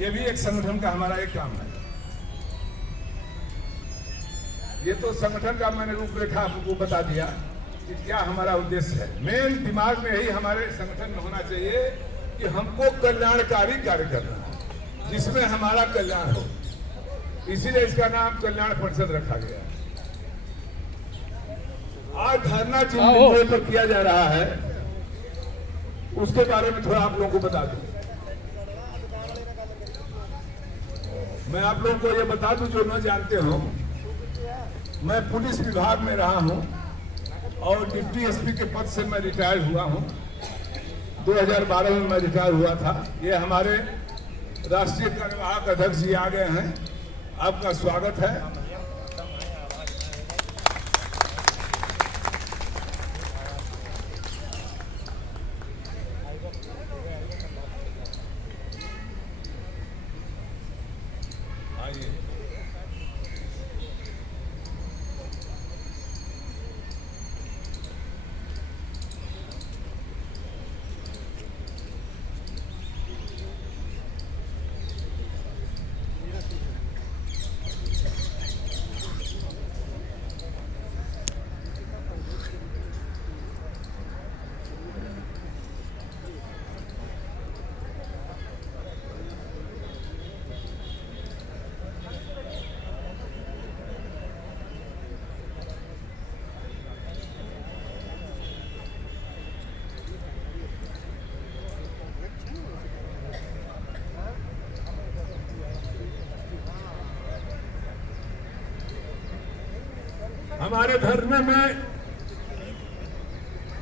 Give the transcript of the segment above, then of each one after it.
ये भी एक संगठन का हमारा एक काम है। ये तो संगठन का मैंने रूपरेखा आपको बता दिया कि क्या हमारा उद्देश्य है। मेन दिमाग में यही हमारे संगठन में होना चाहिए कि हमको कल्याणकारी कार्य करना है जिसमें हमारा कल्याण हो, इसीलिए इसका नाम कल्याण परिषद रखा गया। आज धरना जिन बिंदुओं पर किया जा रहा है उसके बारे में थोड़ा आप लोगों को बता दूं। मैं आप लोगों को ये बता दूं जो न जानते हो, मैं पुलिस विभाग में रहा हूं और डिप्टी एसपी के पद से मैं रिटायर हुआ हूं। 2012 में मैं रिटायर हुआ था। ये हमारे राष्ट्रीय कार्यवाहक अध्यक्ष जी आ गए हैं, आपका स्वागत है। हमारे धरने में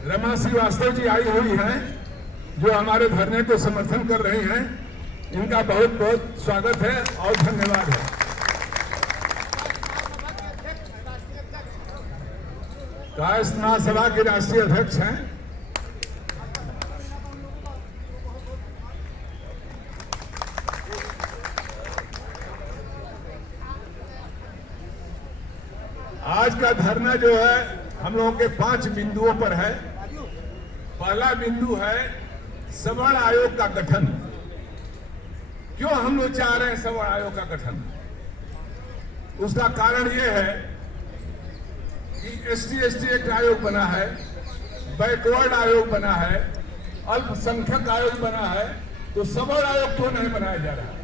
रमा श्रीवास्तव जी आई हुई हैं जो हमारे धरने को समर्थन कर रही हैं। इनका बहुत बहुत स्वागत है और धन्यवाद है। कायस्थ महासभा के राष्ट्रीय अध्यक्ष हैं। आज का धरना जो है हम लोगों के 5 बिंदुओं पर है। पहला बिंदु है सवर्ण आयोग का गठन। क्यों हम लोग चाह रहे हैं सवर्ण आयोग का गठन? उसका कारण यह है कि ST एक्ट आयोग बना है, बैकवर्ड आयोग बना है, अल्पसंख्यक आयोग बना है, तो सवर्ण आयोग क्यों नहीं बनाया जा रहा है?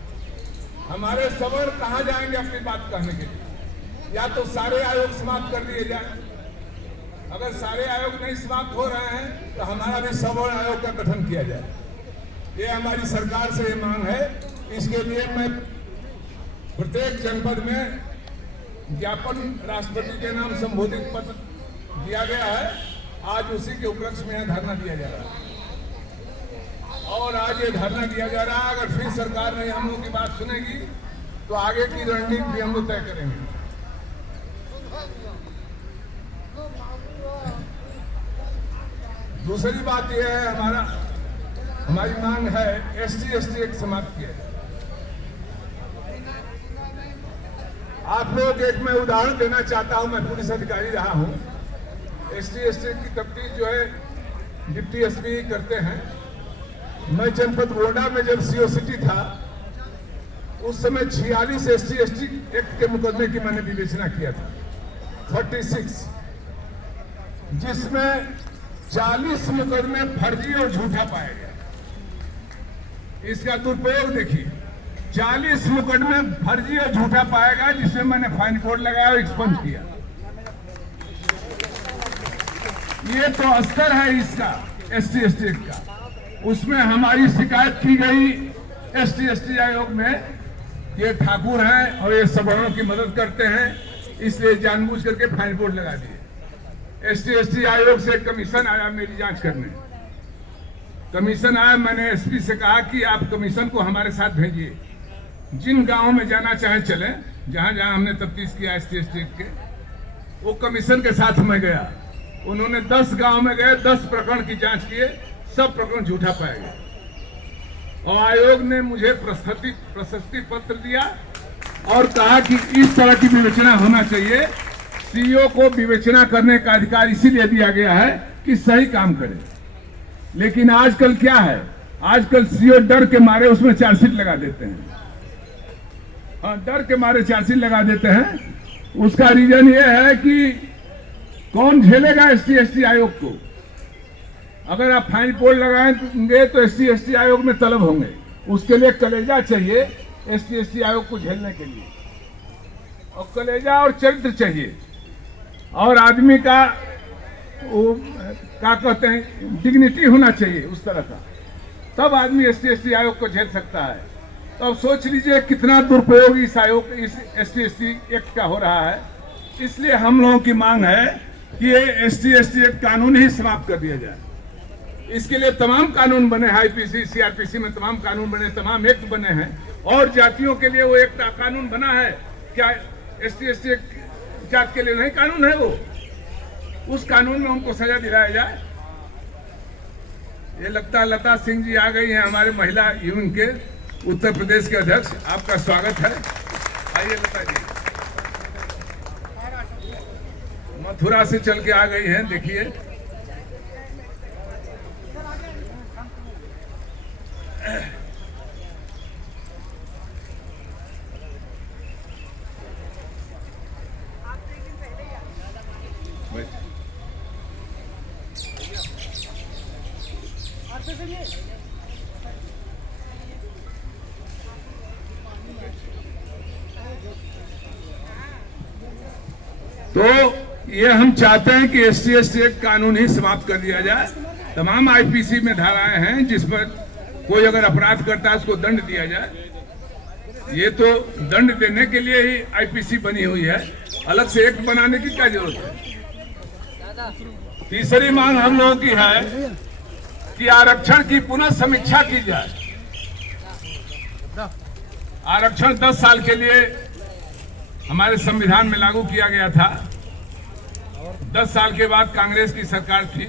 हमारे सवर्ण कहां जाएंगे अपनी बात कहने के लिए? या तो सारे आयोग समाप्त कर दिए जाए। अगर सारे आयोग नहीं समाप्त हो रहे हैं तो हमारा भी सवर्ण आयोग का गठन किया जाए। ये हमारी सरकार से ये मांग है। इसके लिए मैं प्रत्येक जनपद में ज्ञापन राष्ट्रपति के नाम संबोधित पत्र दिया गया है। आज उसी के उपलक्ष्य में धरना दिया जा रहा है और आज ये धरना दिया जा रहा है। अगर फिर सरकार नहीं हम लोगों की बात सुनेगी तो आगे की रणनीति भी हम लोग तय करेंगे। दूसरी बात यह है, हमारी मांग है ST एक्ट समाप्त किया जाए। आप लोग एक मैं उदाहरण देना चाहता हूं। मैं पुलिस अधिकारी रहा हूं। ST एक्ट की तफ्तीश जो है डिप्टी एसपी करते हैं। मैं जनपद गोंडा में जब COCT था उस समय 46 ST एक्ट के मुकदमे की मैंने विवेचना किया था, 36, जिसमें 40 मुकदमे फर्जी और झूठा पाया गया। इसका दुरुपयोग देखिए, 40 मुकदमे फर्जी और झूठा पाया गया जिसमें मैंने फाइन कोड लगाया और एक्सपंज किया। ये तो अस्तर है इसका ST एक्ट का। उसमें हमारी शिकायत की गई ST आयोग में। ये ठाकुर हैं और ये सवर्णों की मदद करते हैं, इसलिए जानबूझ करके फाइन कोड लगा दिए। ST आयोग से कमीशन आया मेरी जांच करने। कमीशन आया, मैंने SP से कहा कि आप कमीशन को हमारे साथ भेजिए। जिन गांवों में जाना चाहे चले, जहां जहां हमने तफ्तीश किया ST एक्ट के, वो कमीशन के साथ मैं गया। उन्होंने 10 गांव में गए, 10 प्रकरण की जांच किए, सब प्रकरण झूठा पाया गया। और आयोग ने मुझे प्रशस्ति पत्र दिया और कहा कि इस तरह की विवेचना होना चाहिए। CEO को विवेचना करने का अधिकार इसीलिए दिया गया है कि सही काम करे। लेकिन आजकल क्या है, आजकल सीओ डर के मारे उसमें चार्जशीट लगा देते हैं। हाँ, डर के मारे चार्जशीट लगा देते हैं। उसका रीजन ये है कि कौन झेलेगा ST आयोग को। अगर आप फाइन पोल लगाएंगे तो ST आयोग में तलब होंगे। उसके लिए कलेजा चाहिए ST आयोग को झेलने के लिए, और कलेजा और चरित्र चाहिए, और आदमी का वो क्या कहते हैं डिग्निटी होना चाहिए उस तरह का, तब आदमी ST आयोग को झेल सकता है। तो अब सोच लीजिए कितना दुरुपयोग इस आयोग इस ST एक्ट का हो रहा है। इसलिए हम लोगों की मांग है कि ये ST एक्ट कानून ही समाप्त कर दिया जाए। इसके लिए तमाम कानून बने हैं, IPC CRPC में तमाम कानून बने, तमाम एक्ट बने हैं, और जातियों के लिए वो एक कानून बना है। क्या ST जात के लिए नहीं कानून है? वो उस कानून में उनको सजा दिलाया जाए। ये लगता है लता सिंह जी आ गई हैं, हमारे महिला यूनियन के उत्तर प्रदेश के अध्यक्ष। आपका स्वागत है। आइए लता जी, मथुरा से चल के आ गई हैं। देखिए तो ये हम चाहते हैं कि ST कानून ही समाप्त कर दिया जाए। तमाम IPC में धाराएं हैं जिस पर कोई अगर अपराध करता है उसको दंड दिया जाए। ये तो दंड देने के लिए ही IPC बनी हुई है, अलग से एक्ट बनाने की क्या जरूरत है। तीसरी मांग हम लोगों की है कि आरक्षण की पुनः समीक्षा की जाए। आरक्षण 10 साल के लिए हमारे संविधान में लागू किया गया था। 10 साल के बाद कांग्रेस की सरकार थी,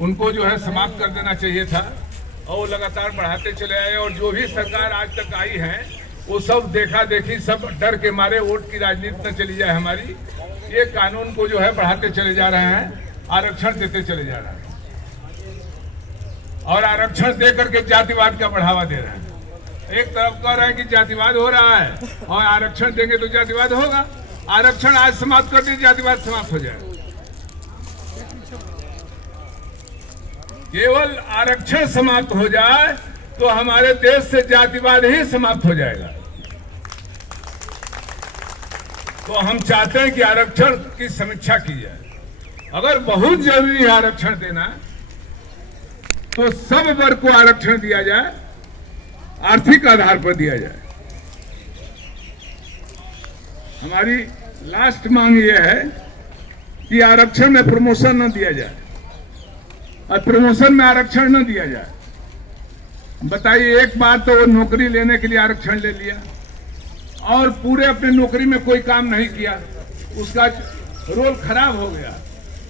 उनको जो है समाप्त कर देना चाहिए था, और वो लगातार बढ़ाते चले आए। और जो भी सरकार आज तक आई है वो सब देखा देखी, सब डर के मारे वोट की राजनीति न चली जाए हमारी, ये कानून को जो है बढ़ाते चले जा रहे हैं, आरक्षण देते चले जा रहे हैं, और आरक्षण दे करके जातिवाद का बढ़ावा दे रहे हैं। एक तरफ कह रहे हैं कि जातिवाद हो रहा है और आरक्षण देंगे तो जातिवाद होगा। आरक्षण आज समाप्त कर दिए, जातिवाद समाप्त हो जाए। केवल आरक्षण समाप्त हो जाए तो हमारे देश से जातिवाद ही समाप्त हो जाएगा। तो हम चाहते हैं कि आरक्षण की समीक्षा की जाए। अगर बहुत जरूरी है आरक्षण देना तो सब वर्ग को आरक्षण दिया जाए, आर्थिक आधार पर दिया जाए। हमारी लास्ट मांग यह है कि आरक्षण में प्रमोशन न दिया जाए, और प्रमोशन में आरक्षण न दिया जाए। बताइए, एक बार तो वो नौकरी लेने के लिए आरक्षण ले लिया और पूरे अपने नौकरी में कोई काम नहीं किया, उसका रोल खराब हो गया,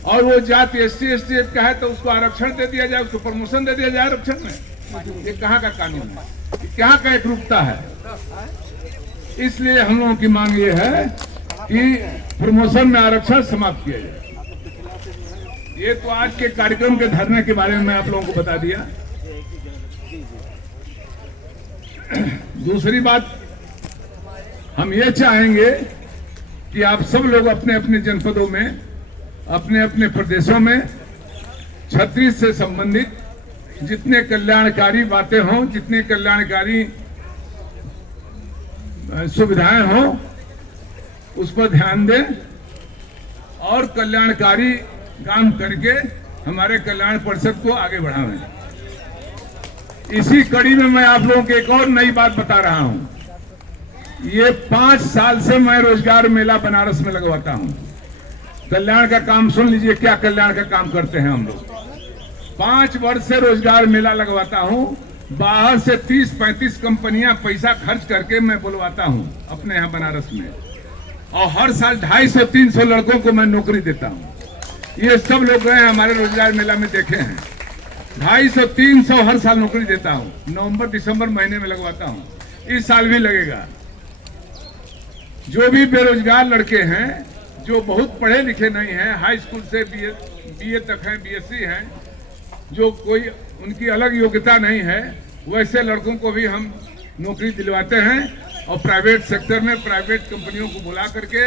और वो जाति ST का है तो उसको आरक्षण दे दिया जाए, उसको प्रमोशन दे दिया जाए आरक्षण में। ये कहाँ का कानून है? क्या का एकरूपता है? इसलिए हम लोगों की मांग ये है कि प्रमोशन में आरक्षण समाप्त किया जाए। ये तो आज के कार्यक्रम के धरने के बारे में मैं आप लोगों को बता दिया। दूसरी बात, हम ये चाहेंगे कि आप सब लोग अपने अपने जनपदों में, अपने अपने प्रदेशों में छत्तीस से संबंधित जितने कल्याणकारी बातें हों, जितने कल्याणकारी सुविधाएं हों, उस पर ध्यान दें और कल्याणकारी काम करके हमारे कल्याण परिषद को आगे बढ़ावें। इसी कड़ी में मैं आप लोगों को एक और नई बात बता रहा हूं। ये 5 साल से मैं रोजगार मेला बनारस में लगवाता हूं। कल्याण का काम सुन लीजिए, क्या कल्याण का काम करते हैं हम लोग। 5 वर्ष से रोजगार मेला लगवाता हूं। बाहर से 30-35 कंपनियां पैसा खर्च करके मैं बुलवाता हूं अपने यहाँ बनारस में, और हर साल 250-300 लड़कों को मैं नौकरी देता हूं। ये सब लोग गए हमारे रोजगार मेला में, देखे हैं। 250-300 हर साल नौकरी देता हूं। नवंबर-दिसंबर महीने में लगवाता हूं। इस साल भी लगेगा। जो भी बेरोजगार लड़के हैं, जो बहुत पढ़े लिखे नहीं हैं, हाई स्कूल से BA तक हैं, BSc हैं, जो कोई उनकी अलग योग्यता नहीं है, वैसे लड़कों को भी हम नौकरी दिलवाते हैं और प्राइवेट सेक्टर में प्राइवेट कंपनियों को बुला करके